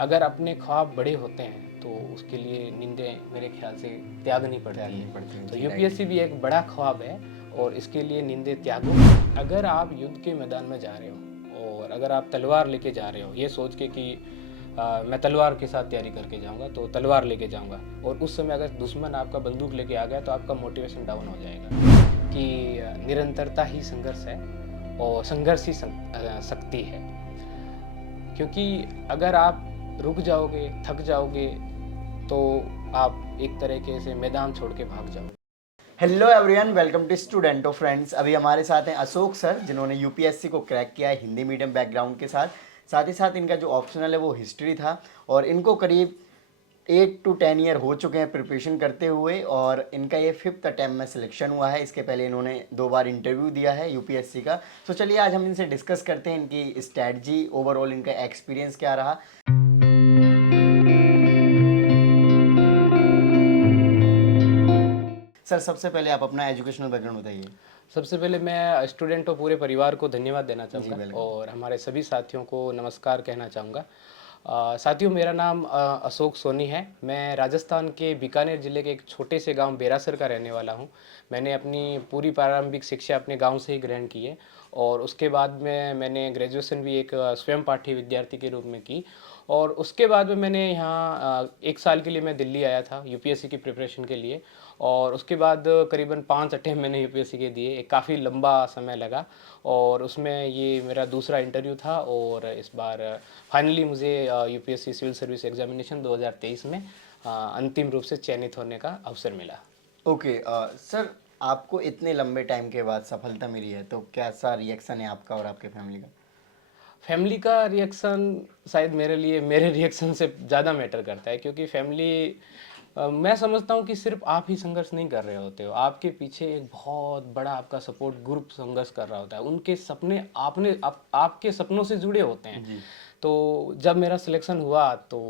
अगर अपने ख्वाब बड़े होते हैं तो उसके लिए नींदें मेरे ख्याल से त्यागनी पड़ती हैं। तो यूपीएससी भी एक बड़ा ख्वाब है और इसके लिए नींदें त्यागो। अगर आप युद्ध के मैदान में जा रहे हो और अगर आप तलवार लेके जा रहे हो ये सोच के कि मैं तलवार के साथ तैयारी करके जाऊंगा तो तलवार लेके जाऊंगा, और उस समय अगर दुश्मन आपका बंदूक लेके आ गया तो आपका मोटिवेशन डाउन हो जाएगा। कि निरंतरता ही संघर्ष है और संघर्ष ही शक्ति है। क्योंकि अगर आप रुक जाओगे, थक जाओगे, तो आप एक तरीके से मैदान छोड़ के भाग जाओगे। हेलो एवरीवन, वेलकम टू स्टूडेंटो फ्रेंड्स। अभी हमारे साथ हैं अशोक सर, जिन्होंने यूपीएससी को क्रैक किया है हिंदी मीडियम बैकग्राउंड के साथ ही साथ इनका जो ऑप्शनल है वो हिस्ट्री था, और इनको करीब 8 to 10 ईयर हो चुके हैं प्रिपरेशन करते हुए, और इनका ये 5th अटैम्प्ट में सिलेक्शन हुआ है। इसके पहले इन्होंने 2 बार इंटरव्यू दिया है यूपीएससी का। तो चलिए आज हम इनसे डिस्कस करते हैं इनकी स्ट्रैटेजी, ओवरऑल इनका एक्सपीरियंस क्या रहा। सर, सबसे पहले आप अपना एजुकेशनल बैकग्राउंड बताइए। सबसे पहले मैं स्टूडेंट और पूरे परिवार को धन्यवाद देना चाहूँगा और हमारे सभी साथियों को नमस्कार कहना चाहूँगा। साथियों, मेरा नाम अशोक सोनी है। मैं राजस्थान के बीकानेर ज़िले के एक छोटे से गांव बेरासर का रहने वाला हूं। मैंने अपनी पूरी प्रारंभिक शिक्षा अपने गांव से ही ग्रहण की है, और उसके बाद में मैंने ग्रेजुएशन भी एक स्वयं पाठी विद्यार्थी के रूप में की, और उसके बाद में मैंने यहाँ 1 साल के लिए मैं दिल्ली आया था यूपीएससी की प्रिपरेशन के लिए, और उसके बाद करीबन 5 अटेम्प्ट मैंने यूपीएससी के दिए। एक काफ़ी लंबा समय लगा, और उसमें ये मेरा दूसरा इंटरव्यू था, और इस बार फाइनली मुझे यूपीएससी सिविल सर्विस एग्जामिनेशन 2023 में अंतिम रूप से चयनित होने का अवसर मिला। ओके सर, आपको इतने लंबे टाइम के बाद सफलता मिली है, तो कैसा रिएक्शन है आपका और आपके फैमिली का? फैमिली का रिएक्शन शायद मेरे लिए मेरे रिएक्शन से ज़्यादा मैटर करता है, क्योंकि फैमिली मैं समझता हूँ कि सिर्फ आप ही संघर्ष नहीं कर रहे होते हो, आपके पीछे एक बहुत बड़ा आपका सपोर्ट ग्रुप संघर्ष कर रहा होता है। उनके सपने आपके सपनों से जुड़े होते हैं। तो जब मेरा सिलेक्शन हुआ तो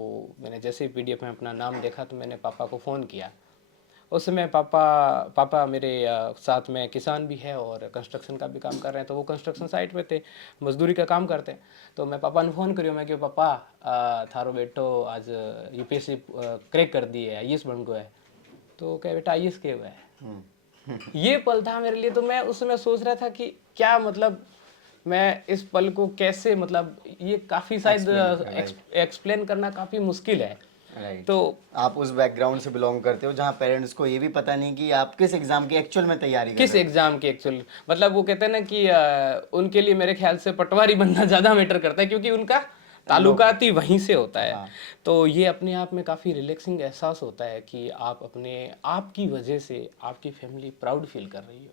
मैंने जैसे ही पीडीएफ में अपना नाम देखा तो मैंने पापा को फ़ोन किया। उस समय पापा मेरे साथ में किसान भी है और कंस्ट्रक्शन का भी काम कर रहे हैं, तो वो कंस्ट्रक्शन साइट पे थे, मजदूरी का काम करते हैं। तो मैं पापा ने फ़ोन करियो, मैं कि पापा थारो बेटो आज यूपीएससी क्रैक कर दी है, आईएएस बन गया है। तो क्या बेटा आईएएस के हुआ है? ये पल था मेरे लिए। तो मैं उस समय सोच रहा था कि क्या मतलब मैं इस पल को कैसे, मतलब ये काफ़ी शायद एक्सप्लेन करना काफ़ी मुश्किल है। राइट। तो आप उस बैकग्राउंड से बिलोंग करते हो जहाँ पेरेंट्स को ये भी पता नहीं कि आप किस एग्जाम की एक्चुअल में तैयारी कर किस रहे हो। एग्जाम की एक्चुअल, मतलब वो कहते हैं ना कि उनके लिए मेरे ख्याल से पटवारी बनना ज़्यादा मैटर करता है, क्योंकि उनका ताल्लुकात ही वहीं से होता है। तो ये अपने आप में काफ़ी रिलैक्सिंग एहसास होता है कि आपकी वजह से आपकी फैमिली प्राउड फील कर रही हो,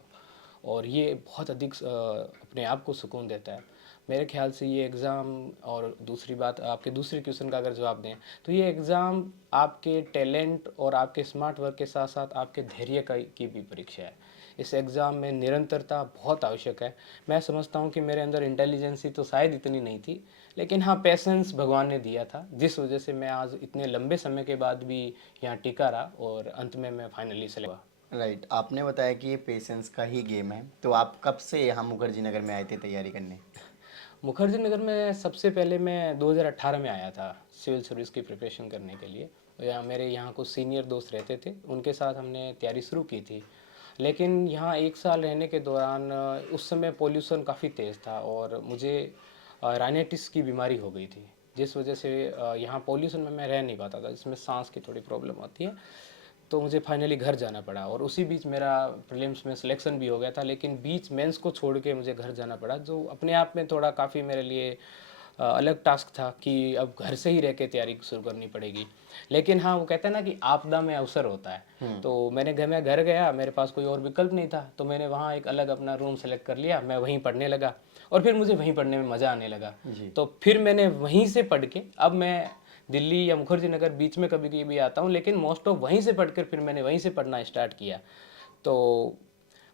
और ये बहुत अधिक अपने आप को सुकून देता है मेरे ख्याल से ये एग्ज़ाम। और दूसरी बात, आपके दूसरे क्वेश्चन का अगर जवाब दें तो ये एग्ज़ाम आपके टैलेंट और आपके स्मार्ट वर्क के साथ साथ आपके धैर्य की भी परीक्षा है। इस एग्ज़ाम में निरंतरता बहुत आवश्यक है। मैं समझता हूँ कि मेरे अंदर इंटेलिजेंसी तो शायद इतनी नहीं थी, लेकिन हाँ, पेशेंस भगवान ने दिया था, जिस वजह से मैं आज इतने लंबे समय के बाद भी यहाँ टिका रहा और अंत में मैं फाइनली सेलेक्ट हुआ। राइट। आपने बताया कि ये पेशेंस का ही गेम है, तो आप कब से यहाँ मुखर्जी नगर में आए थे तैयारी करने? मुखर्जी नगर में सबसे पहले मैं 2018 में आया था सिविल सर्विस की प्रिपरेशन करने के लिए। मेरे यहाँ कुछ सीनियर दोस्त रहते थे, उनके साथ हमने तैयारी शुरू की थी। लेकिन यहाँ 1 साल रहने के दौरान उस समय पोल्यूशन काफ़ी तेज़ था और मुझे राइनाइटिस की बीमारी हो गई थी, जिस वजह से यहाँ पोल्यूशन में मैं रह नहीं पाता था, जिसमें सांस की थोड़ी प्रॉब्लम आती है। तो मुझे फाइनली घर जाना पड़ा, और उसी बीच मेरा प्रीलिम्स में सिलेक्शन भी हो गया था, लेकिन बीच मेंस को छोड़ के मुझे घर जाना पड़ा, जो अपने आप में थोड़ा काफ़ी मेरे लिए अलग टास्क था कि अब घर से ही रह के तैयारी शुरू करनी पड़ेगी। लेकिन हाँ, वो कहते हैं ना कि आपदा में अवसर होता है। तो मैं घर गया, मेरे पास कोई और विकल्प नहीं था, तो मैंने वहाँ एक अलग अपना रूम सेलेक्ट कर लिया, मैं वहीं पढ़ने लगा, और फिर मुझे वहीं पढ़ने में मज़ा आने लगा। तो फिर मैंने वहीं से पढ़ के, अब मैं दिल्ली या मुखर्जी नगर बीच में कभी कभी आता हूँ, लेकिन मोस्ट ऑफ वहीं से पढ़कर फिर मैंने वहीं से पढ़ना स्टार्ट किया। तो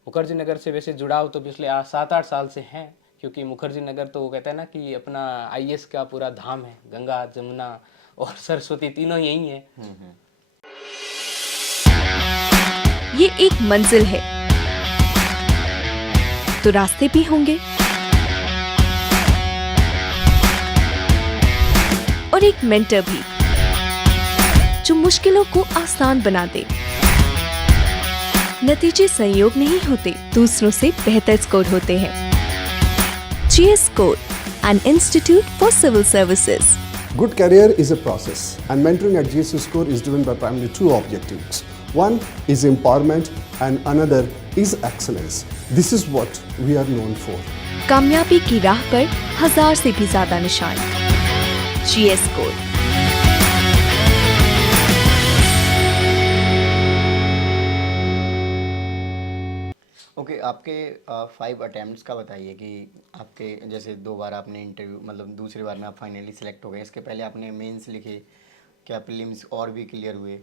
मुखर्जी नगर से वैसे जुड़ाव तो पिछले 7-8 साल से हैं, क्योंकि मुखर्जी नगर तो वो कहता है ना कि अपना आईएएस का पूरा धाम है, गंगा जमुना और सरस्वती तीनों यही है। ये एक मंजिल है तो रास्ते भी होंगे, और और एक मेंटर भी जो मुश्किलों को आसान बना दे। नतीजे संयोग नहीं होते, दूसरों से बेहतर स्कोर होते हैं। GS Score, an institute for civil services. Good career is a process, and mentoring at GS Score is driven by primarily two objectives. One is empowerment, and another is excellence. This is what we are known for. कामयाबी की राह पर 1000 से भी ज्यादा निशान। GS Score। Okay आपके 5 attempts का बताइए कि आपके जैसे 2 बार आपने इंटरव्यू मतलब दूसरी बार में आप फाइनली सिलेक्ट हो गए, इसके पहले आपने मेंस लिखे, क्या प्रीलिम्स और भी क्लियर हुए?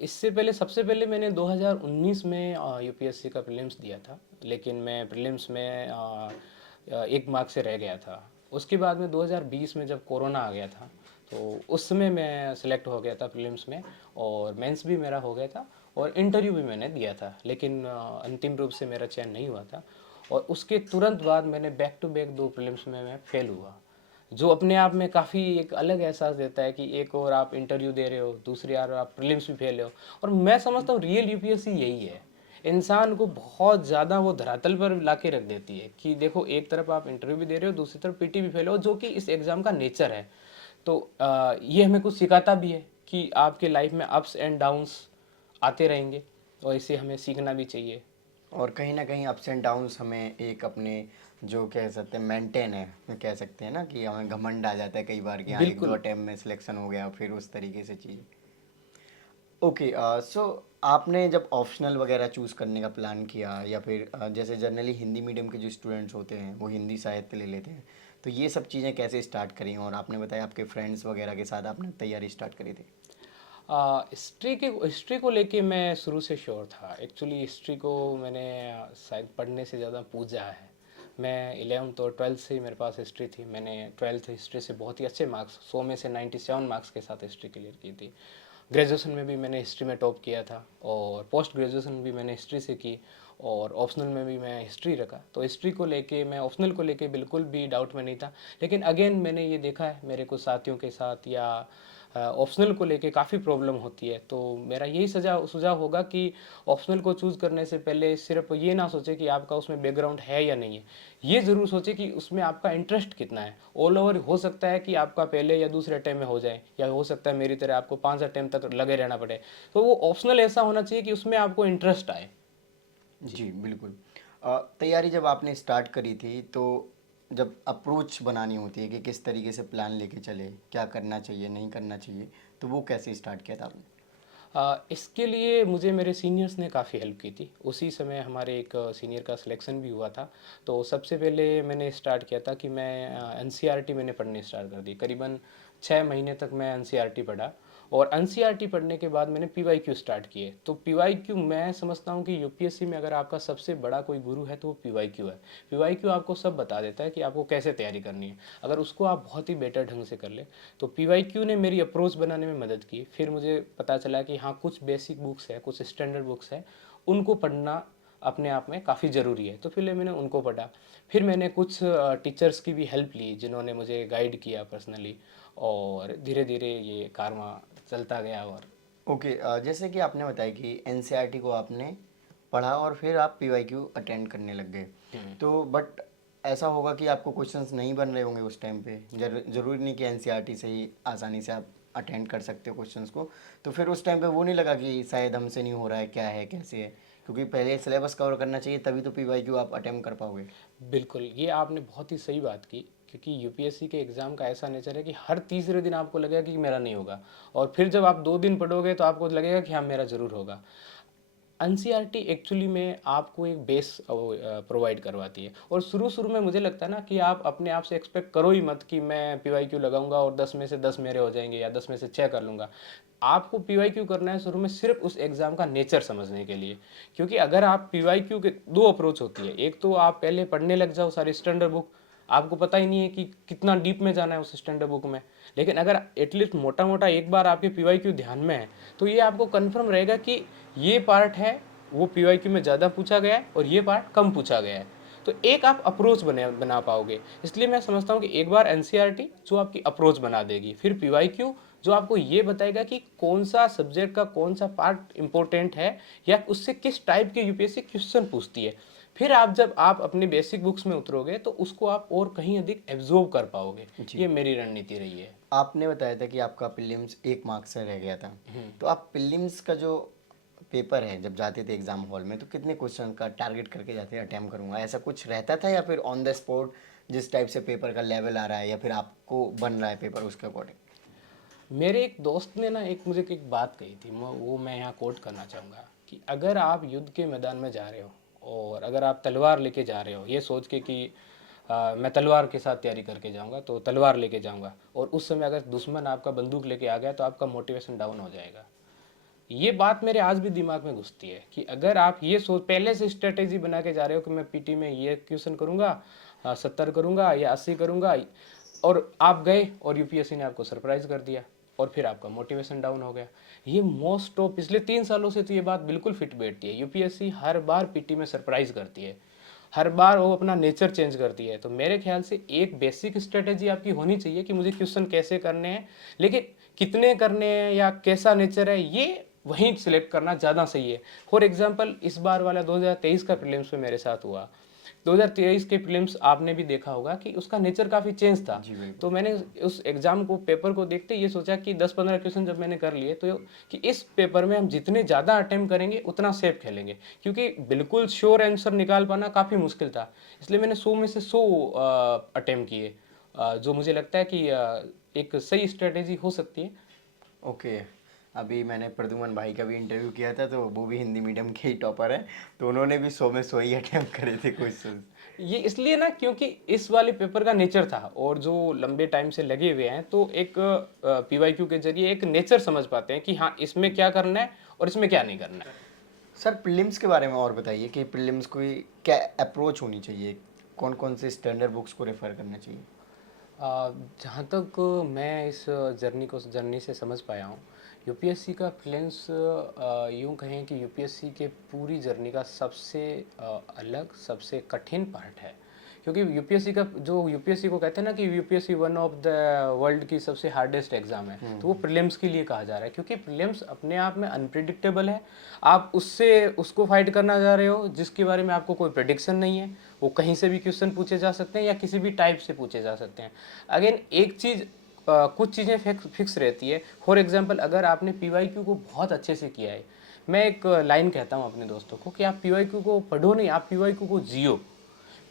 इससे पहले सबसे पहले मैंने 2019 में यूपीएससी का प्रीलिम्स दिया था, लेकिन मैं प्रीलिम्स में 1 मार्क से रह गया था। उसके बाद में 2020 में जब कोरोना आ गया था तो उस समय मैं सिलेक्ट हो गया था प्रीलिम्स में, और मेंस भी मेरा हो गया था और इंटरव्यू भी मैंने दिया था, लेकिन अंतिम रूप से मेरा चयन नहीं हुआ था। और उसके तुरंत बाद मैंने बैक टू बैक 2 प्रीलिम्स में मैं फेल हुआ, जो अपने आप में काफ़ी एक अलग एहसास देता है कि एक और आप इंटरव्यू दे रहे हो, दूसरी बार आप प्रीलिम्स भी फेल हो। और मैं समझता हूँ रियल यूपीएससी यही है, इंसान को बहुत ज़्यादा वो धरातल पर ला के रख देती है कि देखो एक तरफ आप इंटरव्यू भी दे रहे हो, दूसरी तरफ पीटी भी फेल हो, जो कि इस एग्ज़ाम का नेचर है। तो ये हमें कुछ सिखाता भी है कि आपके लाइफ में अप्स एंड डाउन्स आते रहेंगे और इसे हमें सीखना भी चाहिए। और कहीं ना कहीं अप्स एंड डाउन्स हमें एक अपने जो कह सकते हैं मेंटेन है, कह सकते हैं ना कि हमें घमंड आ जाता है कई बार कि हाँ 1-2 अटेम्प्ट में सिलेक्शन हो गया, फिर उस तरीके से चीज़। ओके सो आपने जब ऑप्शनल वगैरह चूज़ करने का प्लान किया या फिर जैसे जनरली हिंदी मीडियम के जो स्टूडेंट्स होते हैं वो हिंदी साहित्य ले लेते हैं, तो ये सब चीज़ें कैसे स्टार्ट करी? और आपने बताया आपके फ्रेंड्स वगैरह के साथ आपने तैयारी स्टार्ट करी थी। हिस्ट्री को लेके मैं शुरू से श्योर था। एक्चुअली हिस्ट्री को मैंने शायद पढ़ने से ज़्यादा पूजा है। मैं 11th और 12th से ही मेरे पास हिस्ट्री थी। मैंने 12th हिस्ट्री से बहुत ही अच्छे मार्क्स 100 में से 97 मार्क्स के साथ हिस्ट्री क्लियर की थी। ग्रेजुएशन में भी मैंने हिस्ट्री में टॉप किया था और पोस्ट ग्रेजुएशन भी मैंने हिस्ट्री से की, और ऑप्शनल में भी मैं हिस्ट्री रखा। तो हिस्ट्री को लेके मैं ऑप्शनल को लेके बिल्कुल भी डाउट में नहीं था। लेकिन अगेन मैंने ये देखा है मेरे कुछ साथियों के साथ या ऑप्शनल को लेके काफ़ी प्रॉब्लम होती है। तो मेरा यही सुझाव होगा कि ऑप्शनल को चूज़ करने से पहले सिर्फ ये ना सोचे कि आपका उसमें बैकग्राउंड है या नहीं है, ये ज़रूर सोचे कि उसमें आपका इंटरेस्ट कितना है। ऑल ओवर हो सकता है कि आपका पहले या दूसरे अटैम्प्ट में हो जाए, या हो सकता है मेरी तरह आपको 5 अटैम्प्ट तक लगे रहना पड़े। तो वो ऑप्शनल ऐसा होना चाहिए कि उसमें आपको इंटरेस्ट आए। जी बिल्कुल। तैयारी जब आपने स्टार्ट करी थी तो जब अप्रोच बनानी होती है कि किस तरीके से प्लान लेके चले, क्या करना चाहिए नहीं करना चाहिए, तो वो कैसे स्टार्ट किया था आपने? इसके लिए मुझे मेरे सीनियर्स ने काफ़ी हेल्प की थी। उसी समय हमारे एक सीनियर का सिलेक्शन भी हुआ था। तो सबसे पहले मैंने स्टार्ट किया था कि मैं एनसीईआरटी मैंने पढ़नी स्टार्ट कर दी। करीबन 6 महीने तक मैं एनसीईआरटी पढ़ा, और एनसीईआरटी पढ़ने के बाद मैंने पीवाईक्यू स्टार्ट किए। तो पीवाईक्यू मैं समझता हूँ कि यूपीएससी में अगर आपका सबसे बड़ा कोई गुरु है तो वो पीवाईक्यू है। पीवाईक्यू आपको सब बता देता है कि आपको कैसे तैयारी करनी है, अगर उसको आप बहुत ही बेटर ढंग से कर ले। तो पीवाईक्यू ने मेरी अप्रोच बनाने में मदद की। फिर मुझे पता चला कि हाँ कुछ बेसिक बुक्स है, कुछ स्टैंडर्ड बुक्स है, उनको पढ़ना अपने आप में काफ़ी ज़रूरी है। तो फिर मैंने उनको पढ़ा। फिर मैंने कुछ टीचर्स की भी हेल्प ली जिन्होंने मुझे गाइड किया पर्सनली, और धीरे धीरे ये कारवां चलता गया। और ओके जैसे कि आपने बताया कि एनसीईआरटी को आपने पढ़ा और फिर आप पीवाईक्यू अटेंड करने लग गए, तो बट ऐसा होगा कि आपको क्वेश्चंस नहीं बन रहे होंगे उस टाइम पे। ज़रूरी नहीं कि एनसीईआरटी से ही आसानी से आप अटेंड कर सकते हो क्वेश्चंस को। तो फिर उस टाइम पे वो नहीं लगा कि शायद हमसे नहीं हो रहा है, क्या है कैसे है? क्योंकि पहले सिलेबस कवर करना चाहिए, तभी तो पीवाईक्यू आप अटेम्प्ट कर पाओगे। बिल्कुल, ये आपने बहुत ही सही बात की, क्योंकि यूपीएससी के एग्ज़ाम का ऐसा नेचर है कि हर तीसरे दिन आपको लगेगा कि मेरा नहीं होगा, और फिर जब आप 2 दिन पढ़ोगे तो आपको लगेगा कि हाँ मेरा ज़रूर होगा। एनसीईआरटी एक्चुअली में आपको एक बेस प्रोवाइड करवाती है, और शुरू में मुझे लगता है ना कि आप अपने आप से एक्सपेक्ट करो ही मत कि मैं पीवाईक्यू लगाऊंगा और 10 में से 10 मेरे हो जाएंगे या 10 में से 6 कर लूँगा। आपको पीवाईक्यू करना है शुरू में सिर्फ उस एग्ज़ाम का नेचर समझने के लिए, क्योंकि अगर आप पीवाईक्यू के 2 अप्रोच होती है। एक तो आप पहले पढ़ने लग जाओ सारी स्टैंडर्ड बुक, आपको पता ही नहीं है कि कितना डीप में जाना है उस स्टैंडर्ड बुक में। लेकिन अगर एटलीस्ट मोटा मोटा एक बार आपके पीवाईक्यू ध्यान में है तो ये आपको कन्फर्म रहेगा कि ये पार्ट है वो पीवाईक्यू में ज़्यादा पूछा गया है और ये पार्ट कम पूछा गया है। तो एक आप अप्रोच बना पाओगे। इसलिए मैं समझता हूँ कि एक बार एनसीईआरटी जो आपकी अप्रोच बना देगी, फिर पीवाईक्यू जो आपको ये बताएगा कि कौन सा सब्जेक्ट का कौन सा पार्ट इंपॉर्टेंट है या उससे किस टाइप के यूपीएससी क्वेश्चन पूछती है। फिर जब आप अपनी बेसिक बुक्स में उतरोगे तो उसको आप और कहीं अधिक एब्जॉर्ब कर पाओगे। ये मेरी रणनीति रही है। आपने बताया था कि आपका प्रीलिम्स 1 मार्क्स से रह गया था, तो आप प्रीलिम्स का जो पेपर है जब जाते थे एग्जाम हॉल में, तो कितने क्वेश्चन का टारगेट करके जाते थे अटेम्प्ट करूंगा, ऐसा कुछ रहता था, या फिर ऑन द स्पॉट जिस टाइप से पेपर का लेवल आ रहा है या फिर आपको बन रहा है पेपर उसके अकॉर्डिंग? मेरे एक दोस्त ने ना मुझे एक बात कही थी, वो मैं यहाँ कोट करना चाहूँगा कि अगर आप युद्ध के मैदान में जा रहे हो और अगर आप तलवार लेके जा रहे हो ये सोच के कि मैं तलवार के साथ तैयारी करके जाऊँगा तो तलवार लेके जाऊँगा, और उस समय अगर दुश्मन आपका बंदूक लेके आ गया तो आपका मोटिवेशन डाउन हो जाएगा। ये बात मेरे आज भी दिमाग में घुसती है कि अगर आप ये सोच पहले से स्ट्रेटेजी बना के जा रहे हो कि मैं पीटी में ये क्वेश्चन करूँगा, 70 करूँगा या 80 करूँगा, और आप गए और यूपीएससी ने आपको सरप्राइज कर दिया और फिर आपका मोटिवेशन डाउन हो गया। ये मोस्ट ऑफ पिछले 3 सालों से तो ये बात बिल्कुल फिट बैठती है। यूपीएससी हर बार पीटी में सरप्राइज करती है, हर बार वो अपना नेचर चेंज करती है। तो मेरे ख्याल से एक बेसिक स्ट्रेटेजी आपकी होनी चाहिए कि मुझे क्वेश्चन कैसे करने हैं, लेकिन कितने करने हैं या कैसा नेचर है ये वहीं सिलेक्ट करना ज़्यादा सही है। फॉर एग्जाम्पल इस बार वाला 2023 का प्रीलिम्स में मेरे साथ हुआ, 2023 के प्रीलिम्स आपने भी देखा होगा कि उसका नेचर काफ़ी चेंज था। तो मैंने उस एग्जाम को पेपर को देखते ये सोचा कि 10-15 क्वेश्चन जब मैंने कर लिए तो कि इस पेपर में हम जितने ज़्यादा अटेम्प्ट करेंगे उतना सेफ खेलेंगे, क्योंकि बिल्कुल श्योर आंसर निकाल पाना काफ़ी मुश्किल था। इसलिए मैंने 100 में से 100 अटेम्प्ट किए, जो मुझे लगता है कि एक सही स्ट्रेटेजी हो सकती है। ओके, अभी मैंने प्रद्युमन भाई का भी इंटरव्यू किया था, तो वो भी हिंदी मीडियम के ही टॉपर है, तो उन्होंने भी 100 में 100 ही अटेम्प्ट करे थे क्वेश्चन। ये इसलिए ना क्योंकि इस वाले पेपर का नेचर था, और जो लंबे टाइम से लगे हुए हैं तो एक पीवाईक्यू के जरिए एक नेचर समझ पाते हैं कि हाँ इसमें क्या करना है और इसमें क्या नहीं करना है। सर प्रीलिम्स के बारे में और बताइए कि प्रीलिम्स को क्या अप्रोच होनी चाहिए, कौन कौन से स्टैंडर्ड बुक्स को रेफर करना चाहिए? जहाँ तक मैं इस जर्नी से समझ पाया हूँ, यूपीएससी का प्रीलिम्स यूँ कहें कि यूपीएससी के पूरी जर्नी का सबसे अलग सबसे कठिन पार्ट है, क्योंकि यूपीएससी का जो यूपीएससी को कहते हैं ना कि UPSC one of the world की सबसे हार्डेस्ट एग्जाम है, तो वो प्रीलिम्स के लिए कहा जा रहा है, क्योंकि प्रीलिम्स अपने आप में अनप्रिडिक्टेबल है। आप उसको फाइट करना जा रहे हो जिसके बारे में आपको कोई प्रेडिक्शन नहीं है, वो कहीं से भी क्वेश्चन पूछे जा सकते हैं या किसी भी टाइप से पूछे जा सकते हैं। अगेन एक चीज़ कुछ चीज़ें फिक्स रहती है। फॉर एग्जांपल अगर आपने पीवाईक्यू को बहुत अच्छे से किया है, मैं एक लाइन कहता हूँ अपने दोस्तों को कि आप पीवाईक्यू को पढ़ो नहीं, आप पीवाईक्यू को जियो।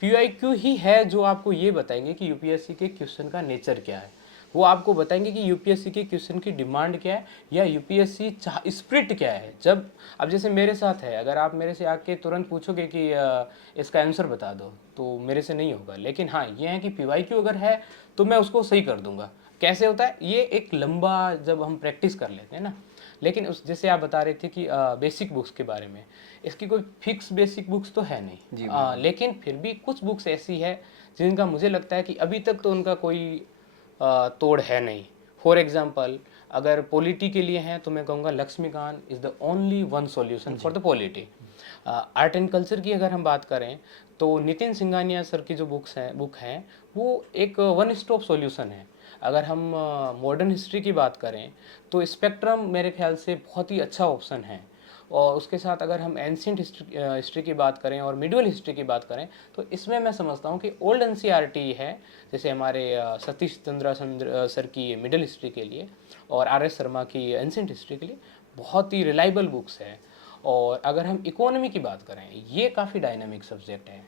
पीवाईक्यू ही है जो आपको ये बताएंगे कि यूपीएससी के क्वेश्चन का नेचर क्या है, वो आपको बताएंगे कि यूपीएससी के क्वेश्चन की डिमांड क्या है या यूपीएससी स्पिरिट क्या है। जब अब जैसे मेरे साथ है, अगर आप मेरे से आके तुरंत पूछोगे कि इसका आंसर बता दो तो मेरे से नहीं होगा, लेकिन हाँ ये है कि पीवाईक्यू अगर है तो मैं उसको सही कर दूंगा। कैसे होता है ये एक लंबा जब हम प्रैक्टिस कर लेते हैं ना, लेकिन उस जैसे आप बता रहे थे कि बेसिक बुक्स के बारे में, इसकी कोई फिक्स बेसिक बुक्स तो है नहीं, लेकिन फिर भी कुछ बुक्स ऐसी है जिनका मुझे लगता है कि अभी तक तो उनका कोई तोड़ है नहीं। फॉर एग्जाम्पल अगर पॉलिटी के लिए हैं तो मैं कहूँगा Laxmikanth is the only one solution for the polity. Art and culture की अगर हम बात करें तो नितिन सिंघानिया सर की जो बुक हैं वो एक वन स्टॉप सॉल्यूशन है। अगर हम मॉडर्न हिस्ट्री की बात करें तो स्पेक्ट्रम मेरे ख्याल से बहुत ही अच्छा ऑप्शन है, और उसके साथ अगर हम एंशिएंट हिस्ट्री की बात करें और मिडिवल हिस्ट्री की बात करें तो इसमें मैं समझता हूँ कि ओल्ड एनसीईआरटी है, जैसे हमारे सतीश चंद्रा सर की मिडिल हिस्ट्री के लिए और आर.एस. शर्मा की एंशिएंट हिस्ट्री के लिए बहुत ही रिलायबल बुक्स है। और अगर हम इकोनॉमी की बात करें, ये काफ़ी डायनामिक सब्जेक्ट है,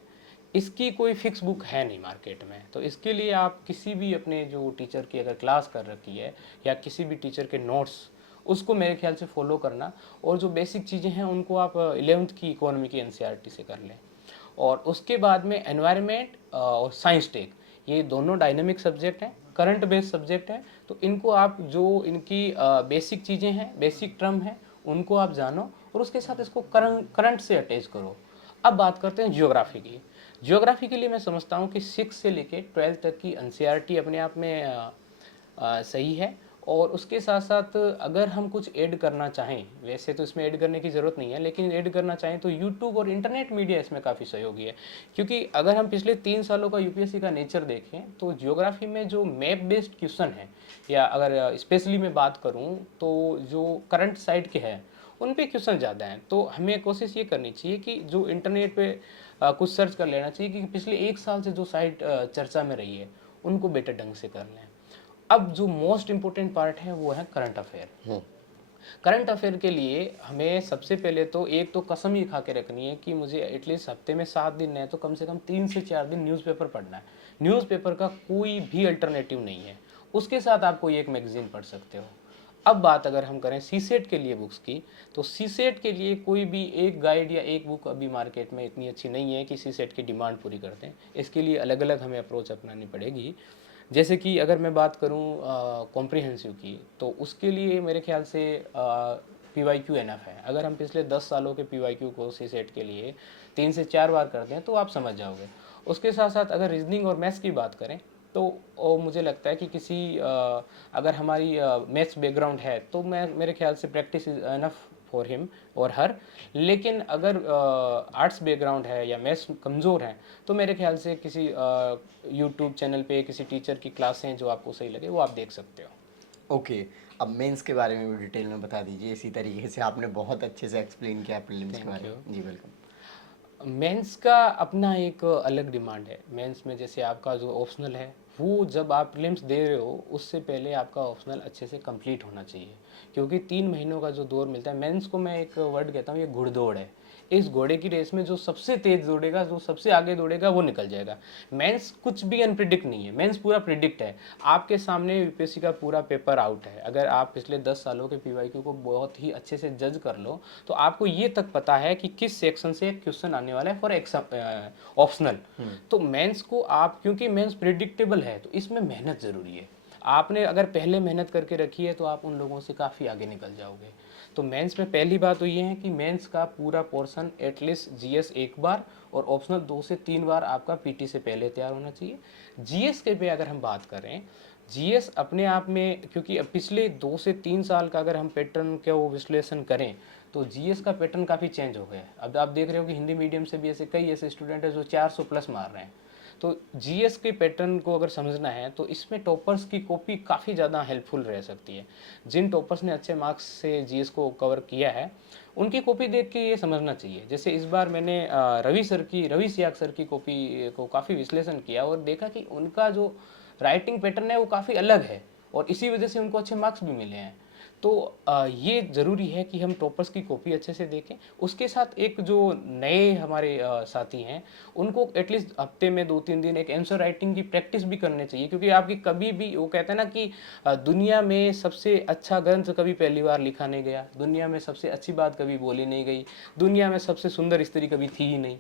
इसकी कोई फिक्स बुक है नहीं मार्केट में, तो इसके लिए आप किसी भी अपने जो टीचर की अगर क्लास कर रखी है या किसी भी टीचर के नोट्स उसको मेरे ख्याल से फॉलो करना, और जो बेसिक चीज़ें हैं उनको आप 11th की इकोनॉमी की एनसीईआरटी से कर लें। और उसके बाद में एनवायरनमेंट और साइंस टेक, ये दोनों डायनामिक सब्जेक्ट हैं, करंट बेस्ड सब्जेक्ट हैं, तो इनको आप जो इनकी बेसिक चीज़ें हैं, बेसिक टर्म हैं, उनको आप जानो और उसके साथ इसको करंट से अटैच करो। अब बात करते हैं जियोग्राफी की। जियोग्राफी के लिए मैं समझता हूँ कि 6 से लेके 12 तक की एनसीईआरटी अपने आप में सही है, और उसके साथ साथ अगर हम कुछ ऐड करना चाहें, वैसे तो इसमें ऐड करने की ज़रूरत नहीं है, लेकिन ऐड करना चाहें तो यूट्यूब और इंटरनेट मीडिया इसमें काफ़ी सहयोगी है। क्योंकि अगर हम पिछले 3 सालों का यूपीएससी का नेचर देखें तो ज्योग्राफी में जो मैप बेस्ड क्वेश्चन है, या अगर स्पेशली मैं बात करूं तो जो करंट साइड के हैं उन पे क्वेश्चन ज़्यादा हैं। तो हमें कोशिश ये करनी चाहिए कि जो इंटरनेट पे कुछ सर्च कर लेना चाहिए कि पिछले 1 साल से जो साइट चर्चा में रही है उनको बेटर ढंग से कर लें। अब जो मोस्ट इम्पोर्टेंट पार्ट है वो है करंट अफेयर। करंट अफेयर के लिए हमें सबसे पहले तो एक तो कसम ही खा के रखनी है कि मुझे एटलीस्ट हफ्ते में 7 दिन है तो कम से कम 3 से 4 दिन न्यूज़पेपर पढ़ना है। न्यूज़पेपर का कोई भी अल्टरनेटिव नहीं है। उसके साथ आप कोई एक मैगजीन पढ़ सकते हो। अब बात अगर हम करें सीसेट के लिए बुक्स की, तो सीसेट के लिए कोई भी एक गाइड या एक बुक अभी मार्केट में इतनी अच्छी नहीं है कि सीसेट की डिमांड पूरी करते हैं। इसके लिए अलग अलग हमें अप्रोच अपनानी पड़ेगी। जैसे कि अगर मैं बात करूं कॉम्प्रिहेंसिव की, तो उसके लिए मेरे ख्याल से PYQ एनफ है। अगर हम पिछले 10 सालों के PYQ को सीसेट के लिए 3 से 4 बार करते हैं तो आप समझ जाओगे। उसके साथ साथ अगर रीजनिंग और मैथ्स की बात करें तो मुझे लगता है कि अगर हमारी मैथ्स बैकग्राउंड है तो मेरे ख्याल से practice is enough for him और हर। लेकिन अगर आर्ट्स बैकग्राउंड है या मैथ्स कमज़ोर है तो मेरे ख्याल से किसी यूट्यूब चैनल पे किसी टीचर की क्लासें जो आपको सही लगे वो आप देख सकते हो। ओके, अब मेंस के बारे में भी डिटेल में बता दीजिए। इसी तरीके से आपने बहुत अच्छे से एक्सप्लेन किया प्रीलिम्स के बारे में। जी वेलकम। मेंस का अपना एक अलग डिमांड है। मेंस में जैसे आपका जो ऑप्शनल है वो जब आप प्रीलिम्स दे रहे हो उससे पहले आपका ऑप्शनल अच्छे से कंप्लीट होना चाहिए, क्योंकि 3 महीनों का जो दौर मिलता है मेंस को, मैं एक वर्ड कहता हूँ, ये घुड़दौड़ है। इस घोड़े की रेस में जो सबसे तेज दौड़ेगा, जो सबसे आगे दौड़ेगा वो निकल जाएगा। मेंस कुछ भी अनप्रिडिक्ट नहीं है, मेंस पूरा प्रिडिक्ट है। आपके सामने यूपीएससी का पूरा पेपर आउट है। अगर आप पिछले 10 सालों के पीवाईक्यू को बहुत ही अच्छे से जज कर लो तो आपको ये तक पता है कि किस सेक्शन से क्वेश्चन आने वाला है फॉर ऑप्शनल। तो मेंस को आप, क्योंकि मेंस प्रिडिक्टेबल है तो इसमें मेहनत ज़रूरी है। आपने अगर पहले मेहनत करके रखी है तो आप उन लोगों से काफ़ी आगे निकल जाओगे। तो मेंस में पहली बात तो ये है कि मेंस का पूरा पोर्शन एटलीस्ट जीएस 1 बार और ऑप्शनल 2 से 3 बार आपका पीटी से पहले तैयार होना चाहिए। जीएस के पे अगर हम बात करें, जीएस अपने आप में, क्योंकि अब पिछले 2 से 3 साल का अगर हम पैटर्न का वो विश्लेषण करें तो जीएस का पैटर्न काफ़ी चेंज हो गया है। अब आप देख रहे हो कि हिंदी मीडियम से भी कई ऐसे स्टूडेंट हैं जो 400 प्लस मार रहे हैं। तो जीएस के पैटर्न को अगर समझना है तो इसमें टॉपर्स की कॉपी काफ़ी ज़्यादा हेल्पफुल रह सकती है। जिन टॉपर्स ने अच्छे मार्क्स से जीएस को कवर किया है उनकी कॉपी देख के ये समझना चाहिए। जैसे इस बार मैंने रवि सियाग सर की कॉपी को काफ़ी विश्लेषण किया और देखा कि उनका जो राइटिंग पैटर्न है वो काफ़ी अलग है और इसी वजह से उनको अच्छे मार्क्स भी मिले हैं। तो ये ज़रूरी है कि हम टॉपर्स की कॉपी अच्छे से देखें। उसके साथ एक जो नए हमारे साथी हैं उनको एटलीस्ट हफ्ते में 2-3 दिन एक आंसर राइटिंग की प्रैक्टिस भी करनी चाहिए, क्योंकि आपकी कभी भी, वो कहते हैं ना कि दुनिया में सबसे अच्छा ग्रंथ कभी पहली बार लिखा नहीं गया, दुनिया में सबसे अच्छी बात कभी बोली नहीं गई, दुनिया में सबसे सुंदर स्त्री कभी थी ही नहीं।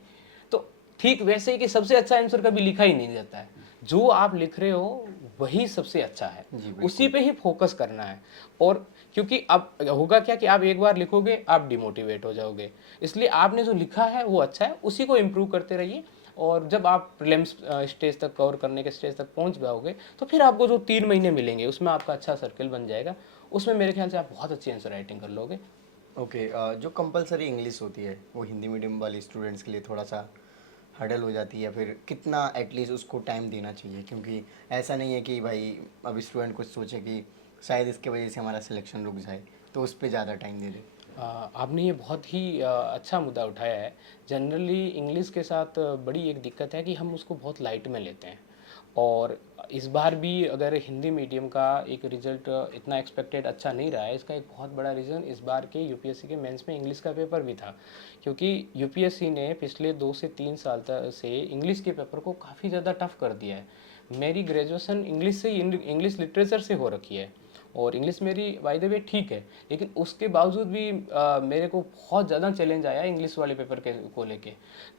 तो ठीक वैसे ही कि सबसे अच्छा आंसर कभी लिखा ही नहीं जाता है। जो आप लिख रहे हो वही सबसे अच्छा है, उसी पे ही फोकस करना है। और क्योंकि अब होगा क्या कि आप एक बार लिखोगे आप डिमोटिवेट हो जाओगे, इसलिए आपने जो लिखा है वो अच्छा है, उसी को इम्प्रूव करते रहिए। और जब आप प्रीलिम्स स्टेज तक कवर करने के स्टेज तक पहुंच जाओगे तो फिर आपको जो 3 महीने मिलेंगे उसमें आपका अच्छा सर्कल बन जाएगा। उसमें मेरे ख्याल से आप बहुत अच्छी आंसर राइटिंग कर लोगे। ओके, जो कंपलसरी इंग्लिश होती है वो हिंदी मीडियम वाले स्टूडेंट्स के लिए थोड़ा सा हर्डल हो जाती है, या फिर कितना एटलीस्ट उसको टाइम देना चाहिए? क्योंकि ऐसा नहीं है कि भाई अब स्टूडेंट कुछ सोचे कि शायद इसके वजह से हमारा सिलेक्शन रुक जाए तो उस पर ज़्यादा टाइम दे दे। आपने ये बहुत ही अच्छा मुद्दा उठाया है। जनरली इंग्लिश के साथ बड़ी एक दिक्कत है कि हम उसको बहुत लाइट में लेते हैं। और इस बार भी अगर हिंदी मीडियम का एक रिजल्ट इतना एक्सपेक्टेड अच्छा नहीं रहा है, इसका एक बहुत बड़ा रीज़न इस बार के यूपीएससी के मेंस में इंग्लिश का पेपर भी था। क्योंकि यूपीएससी ने पिछले 2 से 3 साल से इंग्लिश के पेपर को काफ़ी ज़्यादा टफ कर दिया है। मेरी ग्रेजुएशन इंग्लिश से, इंग्लिश लिटरेचर से हो रखी है और इंग्लिश मेरी बाय द वे ठीक है, लेकिन उसके बावजूद भी मेरे को बहुत ज़्यादा चैलेंज आया इंग्लिश वाले पेपर को लेके।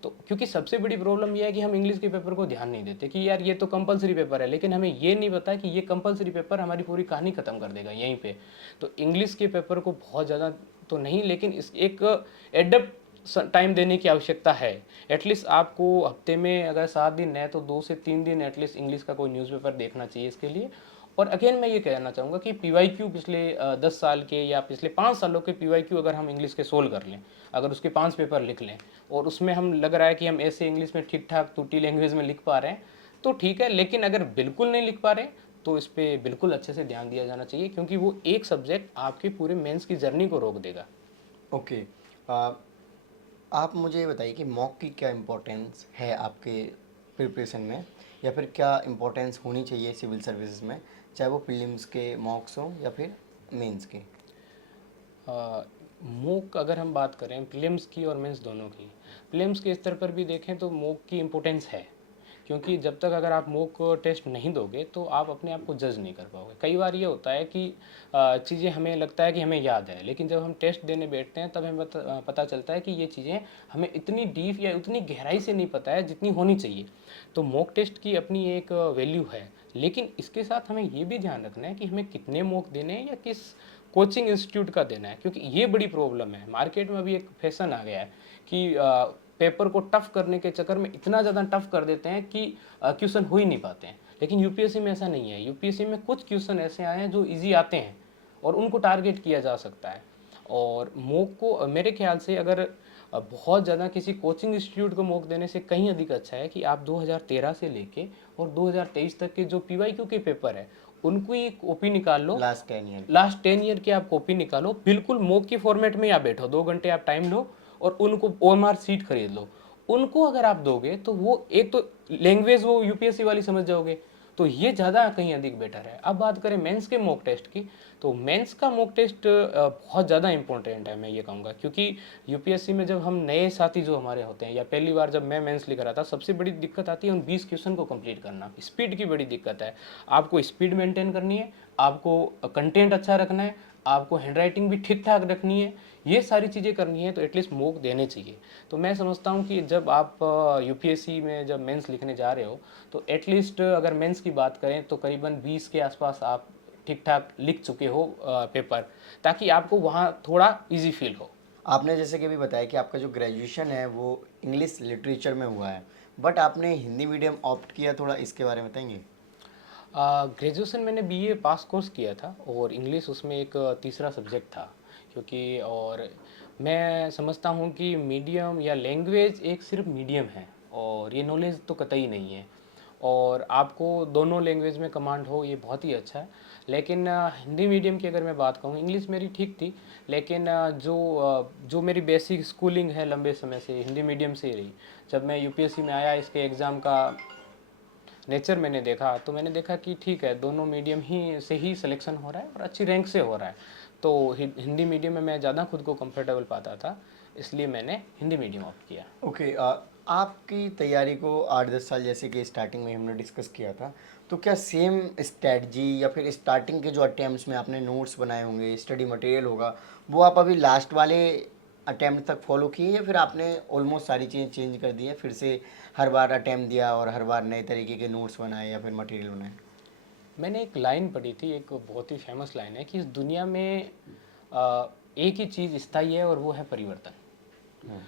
तो क्योंकि सबसे बड़ी प्रॉब्लम यह है कि हम इंग्लिश के पेपर को ध्यान नहीं देते कि यार ये तो कंपलसरी पेपर है, लेकिन हमें ये नहीं पता कि ये कंपलसरी पेपर हमारी पूरी कहानी ख़त्म कर देगा यहीं पर। तो इंग्लिश के पेपर को बहुत ज़्यादा तो नहीं, लेकिन इस एक एडप्ट टाइम देने की आवश्यकता है। एटलीस्ट आपको हफ्ते में अगर 7 दिन है तो 2 से 3 दिन एटलीस्ट इंग्लिश का कोई न्यूज़पेपर देखना चाहिए इसके लिए। और अगेन मैं ये कहना चाहूँगा कि PYQ पिछले 10 साल के या पिछले 5 सालों के PYQ अगर हम इंग्लिश के सोल्व कर लें, अगर उसके 5 पेपर लिख लें और उसमें हम लग रहा है कि हम ऐसे इंग्लिश में ठीक ठाक टूटी लैंग्वेज में लिख पा रहे हैं तो ठीक है, लेकिन अगर बिल्कुल नहीं लिख पा रहे तो इस पर बिल्कुल अच्छे से ध्यान दिया जाना चाहिए, क्योंकि वो एक सब्जेक्ट आपके पूरे मेंस की जर्नी को रोक देगा। ओके, आप मुझे ये बताइए कि मॉक की क्या इम्पोर्टेंस है आपके प्रिपरेशन में, या फिर क्या इम्पोर्टेंस होनी चाहिए सिविल सर्विसेज में, चाहे वो प्रीलिम्स के मॉक्स हों या फिर मेंस के। मॉक अगर हम बात करें प्रीलिम्स की और मेंस दोनों की, प्रीलिम्स के स्तर पर भी देखें तो मॉक की इम्पोर्टेंस है, क्योंकि जब तक अगर आप मॉक टेस्ट नहीं दोगे तो आप अपने आप को जज नहीं कर पाओगे। कई बार ये होता है कि चीज़ें हमें लगता है कि हमें याद है, लेकिन जब हम टेस्ट देने बैठते हैं तब हमें पता चलता है कि ये चीज़ें हमें इतनी डीप या उतनी गहराई से नहीं पता है जितनी होनी चाहिए। तो मॉक टेस्ट की अपनी एक वैल्यू है, लेकिन इसके साथ हमें ये भी ध्यान रखना है कि हमें कितने मॉक देने हैं या किस कोचिंग इंस्टीट्यूट का देना है, क्योंकि ये बड़ी प्रॉब्लम है। मार्केट में अभी एक फैशन आ गया है कि पेपर को टफ करने के चक्कर में इतना ज़्यादा टफ कर देते हैं कि क्वेश्चन हो ही नहीं पाते हैं, लेकिन यूपीएससी में ऐसा नहीं है। यूपीएससी में कुछ क्वेश्चन ऐसे आए हैं जो इजी आते हैं और उनको टारगेट किया जा सकता है। और मॉक को मेरे ख्याल से अगर बहुत ज़्यादा किसी कोचिंग इंस्टीट्यूट को मॉक देने से कहीं अधिक अच्छा है कि आप 2013 से लेके और 2023 तक के जो पीवाईक्यू के पेपर है उनको ही कॉपी निकाल लो, लास्ट 10 ईयर की आप कॉपी निकालो, बिल्कुल मॉक की फॉर्मेट में आप बैठो, 2 घंटे आप टाइम लो और उनको OMR सीट खरीद लो। उनको अगर आप दोगे तो वो एक तो लैंग्वेज वो यूपीएससी वाली समझ जाओगे, तो ये ज़्यादा कहीं अधिक बेटर है। अब बात करें मेंस के मॉक टेस्ट की, तो मेंस का मॉक टेस्ट बहुत ज़्यादा इंपॉर्टेंट है, मैं ये कहूँगा, क्योंकि यूपीएससी में जब हम नए साथी जो हमारे होते हैं या पहली बार जब मैं मेंस लिख रहा था, सबसे बड़ी दिक्कत आती है उन 20 क्वेश्चन को कंप्लीट करना। स्पीड की बड़ी दिक्कत है, आपको स्पीड मेंटेन करनी है, आपको कंटेंट अच्छा रखना है, आपको हैंडराइटिंग भी ठीक ठाक रखनी है, ये सारी चीज़ें करनी है, तो एटलीस्ट मॉक देने चाहिए। तो मैं समझता हूँ कि जब आप यूपीएससी में जब मेंस लिखने जा रहे हो तो एटलीस्ट अगर मेंस की बात करें तो करीबन 20 के आसपास आप ठीक ठाक लिख चुके हो पेपर, ताकि आपको वहाँ थोड़ा इजी फील हो। आपने जैसे कि भी बताया कि आपका जो ग्रेजुएशन है वो इंग्लिश लिटरेचर में हुआ है, बट आपने हिंदी मीडियम ऑप्ट किया, थोड़ा इसके बारे में बताएंगे। ग्रेजुएशन मैंने बीए पास कोर्स किया था और इंग्लिश उसमें एक तीसरा सब्जेक्ट था, क्योंकि और मैं समझता हूँ कि मीडियम या लैंग्वेज एक सिर्फ मीडियम है और ये नॉलेज तो कतई नहीं है, और आपको दोनों लैंग्वेज में कमांड हो ये बहुत ही अच्छा है। लेकिन हिंदी मीडियम की अगर मैं बात कहूँ, इंग्लिश मेरी ठीक थी, लेकिन जो मेरी बेसिक स्कूलिंग है लंबे समय से हिंदी मीडियम से ही रही। जब मैं यूपीएससी में आया, इसके एग्ज़ाम का नेचर मैंने देखा तो मैंने देखा कि ठीक है, दोनों मीडियम ही से ही सिलेक्शन हो रहा है और अच्छी रैंक से हो रहा है, तो हिंदी मीडियम में मैं ज़्यादा खुद को कंफर्टेबल पाता था, इसलिए मैंने हिंदी मीडियम ऑप्ट किया। ओके, आपकी तैयारी को 8-10 साल जैसे कि स्टार्टिंग में हमने डिस्कस किया था, तो क्या सेम स्ट्रेटजी या फिर स्टार्टिंग के जो अटैम्प्ट्स में आपने नोट्स बनाए होंगे, स्टडी मटेरियल होगा, वो आप अभी लास्ट वाले अटैम्प्ट तक फॉलो किए, या फिर आपने ऑलमोस्ट सारी चीज़ें चेंज कर दी हैं, फिर से हर बार अटैम्प्ट दिया और हर बार नए तरीके के नोट्स बनाए या फिर मटेरियल बनाए? मैंने एक लाइन पढ़ी थी, एक बहुत ही फेमस लाइन है कि इस दुनिया में एक ही चीज़ स्थायी है और वो है परिवर्तन।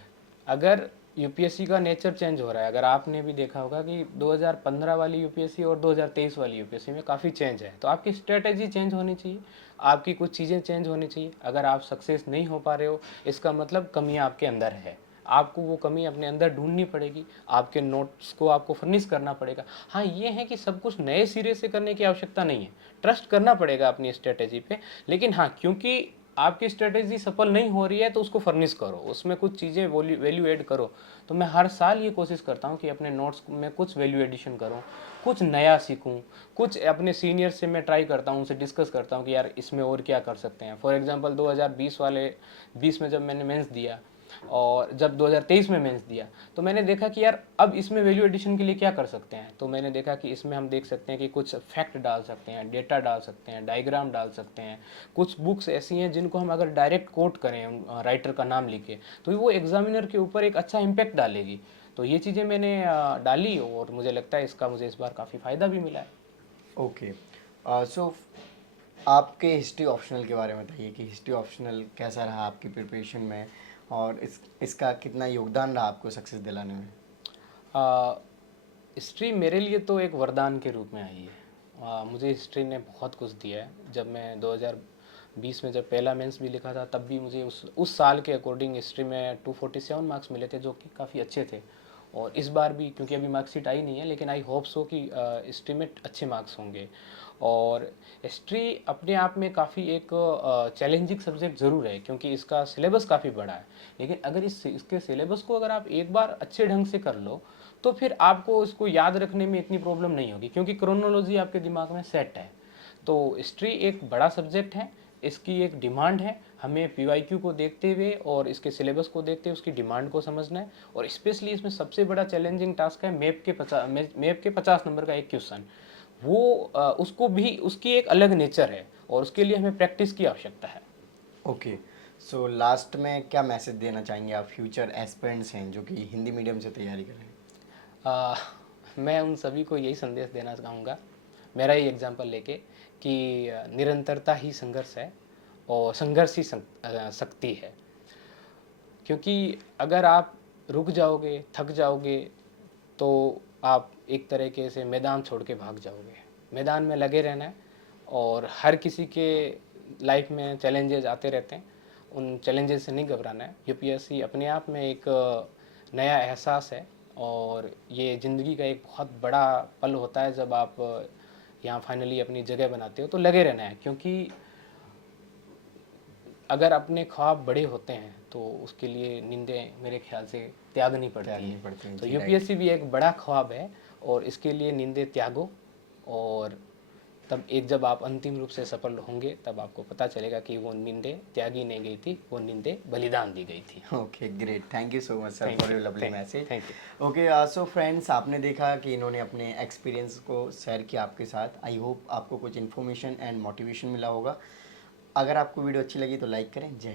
अगर यूपीएससी का नेचर चेंज हो रहा है, अगर आपने भी देखा होगा कि 2015 वाली यूपीएससी और 2023 वाली यूपीएससी में काफ़ी चेंज है, तो आपकी स्ट्रेटजी चेंज होनी चाहिए, आपकी कुछ चीज़ें चेंज होनी चाहिए। अगर आप सक्सेस नहीं हो पा रहे हो, इसका मतलब कमियां आपके अंदर है, आपको वो कमी अपने अंदर ढूंढनी पड़ेगी, आपके नोट्स को आपको फर्निश करना पड़ेगा। हाँ, ये है कि सब कुछ नए सिरे से करने की आवश्यकता नहीं है, ट्रस्ट करना पड़ेगा अपनी स्ट्रेटेजी पे, लेकिन हाँ, क्योंकि आपकी स्ट्रेटेजी सफल नहीं हो रही है तो उसको फर्निश करो, उसमें कुछ चीज़ें वैल्यू ऐड करो। तो मैं हर साल ये कोशिश करता हूँ कि अपने नोट्स में कुछ वैल्यू एडिशन करूँ, कुछ नया सीखूँ, कुछ अपने सीनियर से मैं ट्राई करता हूँ, उनसे डिस्कस करता हूँ कि यार इसमें और क्या कर सकते हैं। फॉर एग्जांपल 2020 में जब मैंने मेंस दिया और जब 2023 में मेंस दिया, तो मैंने देखा कि यार अब इसमें वैल्यू एडिशन के लिए क्या कर सकते हैं। तो मैंने देखा कि इसमें हम देख सकते हैं कि कुछ फैक्ट डाल सकते हैं, डेटा डाल सकते हैं, डायग्राम डाल सकते हैं, कुछ बुक्स ऐसी हैं जिनको हम अगर डायरेक्ट कोट करें राइटर का नाम लिखे तो वो एग्जामिनर के ऊपर एक अच्छा इम्पैक्ट डालेगी। तो ये चीज़ें मैंने डाली और मुझे लगता है इसका मुझे इस बार काफ़ी फ़ायदा भी मिला है। ओके, सो आपके हिस्ट्री ऑप्शनल के बारे में बताइए कि हिस्ट्री ऑप्शनल कैसा रहा आपकी प्रिपरेशन में, और इसका कितना योगदान रहा आपको सक्सेस दिलाने में? हिस्ट्री मेरे लिए तो एक वरदान के रूप में आई है, मुझे हिस्ट्री ने बहुत कुछ दिया है। जब मैं 2020 में जब पहला मेंस भी लिखा था, तब भी मुझे उस साल के अकॉर्डिंग हिस्ट्री में 247 मार्क्स मिले थे, जो कि काफ़ी अच्छे थे। और इस बार भी, क्योंकि अभी मार्कशीट आई नहीं है, लेकिन आई होप सो कि हिस्ट्री में अच्छे मार्क्स होंगे। और हिस्ट्री अपने आप में काफ़ी एक चैलेंजिंग सब्जेक्ट ज़रूर है, क्योंकि इसका सिलेबस काफ़ी बड़ा है। लेकिन अगर इसके सिलेबस को अगर आप एक बार अच्छे ढंग से कर लो, तो फिर आपको इसको याद रखने में इतनी प्रॉब्लम नहीं होगी, क्योंकि क्रोनोलॉजी आपके दिमाग में सेट है। तो हिस्ट्री एक बड़ा सब्जेक्ट है, इसकी एक डिमांड है। हमें पीवाईक्यू को देखते हुए और इसके सिलेबस को देखते हुए उसकी डिमांड को समझना है। और स्पेशली इसमें सबसे बड़ा चैलेंजिंग टास्क है मैप के 50 नंबर का एक क्वेश्चन। वो उसको भी, उसकी एक अलग नेचर है और उसके लिए हमें प्रैक्टिस की आवश्यकता है। ओके, सो लास्ट में क्या मैसेज देना चाहेंगे आप फ्यूचर एस्पिरेंट्स हैं जो कि हिंदी मीडियम से तैयारी कर रहे हैं? मैं उन सभी को यही संदेश देना चाहूँगा, मेरा ही एग्जांपल लेके, कि निरंतरता ही संघर्ष है और संघर्ष ही शक्ति है। क्योंकि अगर आप रुक जाओगे, थक जाओगे, तो आप एक तरीके से मैदान छोड़ के भाग जाओगे। मैदान में लगे रहना है और हर किसी के लाइफ में चैलेंजेस आते रहते हैं, उन चैलेंजेस से नहीं घबराना है। यूपीएससी अपने आप में एक नया एहसास है और ये ज़िंदगी का एक बहुत बड़ा पल होता है जब आप यहाँ फाइनली अपनी जगह बनाते हो। तो लगे रहना है, क्योंकि अगर अपने ख्वाब बड़े होते हैं तो उसके लिए नींदें मेरे ख्याल से त्यागनी पड़ती हैं। तो यूपीएससी भी एक बड़ा ख्वाब है और इसके लिए नींदें त्यागो, और तब एक जब आप अंतिम रूप से सफल होंगे तब आपको पता चलेगा कि वो नींदें त्यागी नहीं गई थी, वो नींदें बलिदान दी गई थी। Okay, great, thank you so much sir Thank for your you. Lovely message. Thank you. Okay, so friends, आपने देखा कि इन्होंने अपने एक्सपीरियंस को शेयर किया आपके साथ। आई होप आपको कुछ इन्फॉर्मेशन एंड मोटिवेशन मिला होगा। अगर आपको वीडियो अच्छी लगी तो लाइक करें। जय